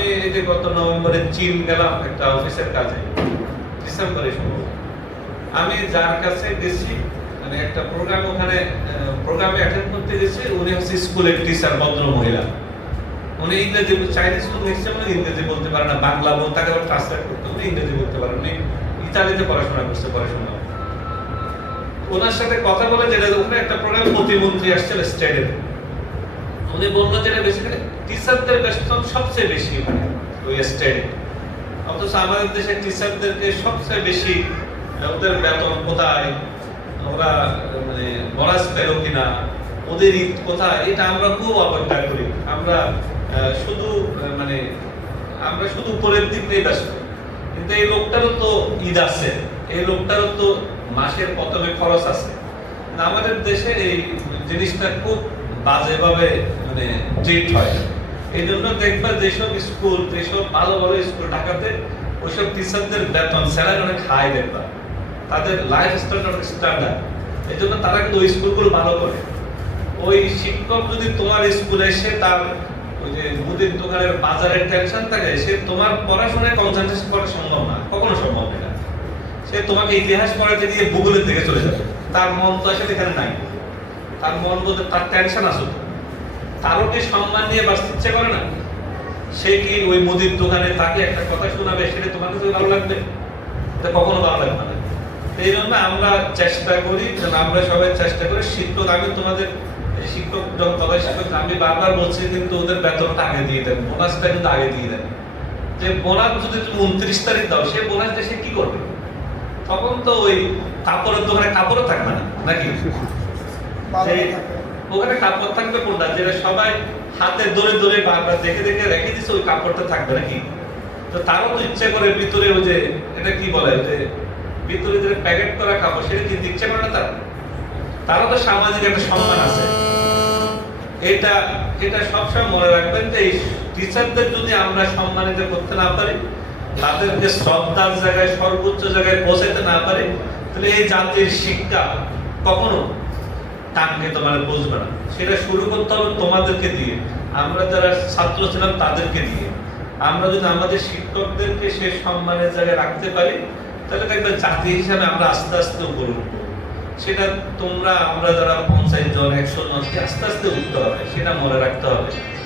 আমি এই যে গত নভেম্বরে চীন গেলাম একটা অফিসের কাজে, ডিসেম্বরে সম্ভবত আমি যার কাছে গেছি মানে একটা প্রোগ্রাম ওখানে প্রোগ্রামে অ্যাটেন্ড করতে গেছি, উনি হচ্ছে স্কুলের টিচার ভদ্র মহিলা উনি ইংরেজি চাইনিজ লোক এসছে মানে ইংরেজি বলতে পারে না, বাংলা বলতে তাকে আবার ট্রান্সলেট করতে উনি ইংরেজি বলতে পারেন উনি ইতালিতে পড়াশোনা করছে, পড়াশোনা। ওনার সাথে কথা বলে যেটা, ওখানে একটা প্রোগ্রাম প্রতিমন্ত্রী আসছিল স্টেটে উনি বলল যে এটা বেসিক্যালি টিচারদের বেতন সবচেয়ে বেশি ওখানে, ওই স্টেটে অথচ আমাদের দেশে টিচারদেরকে সবচেয়ে বেশি ওদের বেতন কোথায়, ওরা মানে বরাস পেল কিনা, ওদের ঈদ কোথায়, এটা আমরা খুব অবজ্ঞা করি। আমরা শুধু মানে আমরা শুধু উপরের দিক নিয়ে ব্যস্ত। কিন্তু এই লোকটারও তো ঈদ আছে, এই লোকটারও তো মাসের প্রথমে খরচ আছে। আমাদের দেশে এই জিনিসটা খুব বাজেভাবে মানে ট্রিট হয়। এই জন্য দেখবা যেসব স্কুল যেসব ভালো ভালো স্কুল ঢাকাতে ওইসব টিচারদের বেতন স্যালারি অনেক হাই দেখবা। তাদের লাইফ স্টাইল অনেক স্ট্যান্ডার্ড এই জন্য তারা কিন্তু ওই স্কুলগুলো ভালো করে। ওই শিক্ষক যদি তোমার স্কুলে এসে তার ওই যে মুদির দোকানের বাজারের টেনশন থাকে, সে তোমার পড়াশোনায় কনসেন্ট্রেশন করা সম্ভব না, কখনো সম্ভব না সে তোমাকে ইতিহাস পড়াতে গিয়ে ভূগোলের দিকে চলে যাবে। তার মন তো আসলে এখানে নাই। তার মন বলতে তার টেনশন আসুক তারও কি সম্মান নিয়ে বাঁচতে ইচ্ছে করে না? সে কি ওই মুদির দোকানে তাকে একটা কথা শোনাবে, সেটা তোমার কাছে ভালো লাগবে? এটা কখনো ভালো লাগবে না। এই জন্য আমরা চেষ্টা করি আমরা সবাই চেষ্টা করি শিক্ষক, আমি তোমাদের শিক্ষক যখন কথা শিক্ষক, আমি বারবার বলছি, কিন্তু ওদের বেতনটা আগে দিয়ে দেন বোনাসটা কিন্তু আগে দিয়ে দেন। যে বোনাস যদি তুমি উনত্রিশ তারিখ দাও সে বোনাস দিয়ে সে কি করবে? তখন তো ওই কাপড়ের দোকানে কাপড়ও থাকবে না, নাকি? ওখানে কাপড় থাকবে কোনটা? যেটা সবাই হাতে ধরে ধরে বারবার দেখে দেখে রেখে দিচ্ছে ওই কাপড়টা থাকবে নাকি? তো তারও তো ইচ্ছে করে ভিতরে ওই যে এটা কি বলে যে ভিতরে যে প্যাকেট করা কাপড় সেটা ইচ্ছে করে না তার? তারও তো সামাজিক একটা সম্মান আছে। এটা এটা সবসময় মনে রাখবেন যে এই টিচারদের যদি আমরা সম্মানিত করতে না পারি তাদেরকে শ্রদ্ধার জায়গায় সর্বোচ্চ জায়গায় পৌঁছাতে না পারি তাহলে এই জাতির শিক্ষা কখনো টানকে তোমার বুঝবে না। সেটা শুরু করতে হবে তোমাদেরকে দিয়ে। আমরা যারা ছাত্র ছিলাম তাদেরকে দিয়ে। আমরা যদি আমাদের শিক্ষকদেরকে সে সম্মানের জায়গায় রাখতে পারি, তাহলে একটা জাতি হিসাবে আমরা আস্তে আস্তে উপরে উঠবো। সেটা তোমরা, আমরা যারা পঞ্চায়েত জন, একশো জন, আস্তে আস্তে উঠতে হবে। সেটা মনে রাখতে হবে।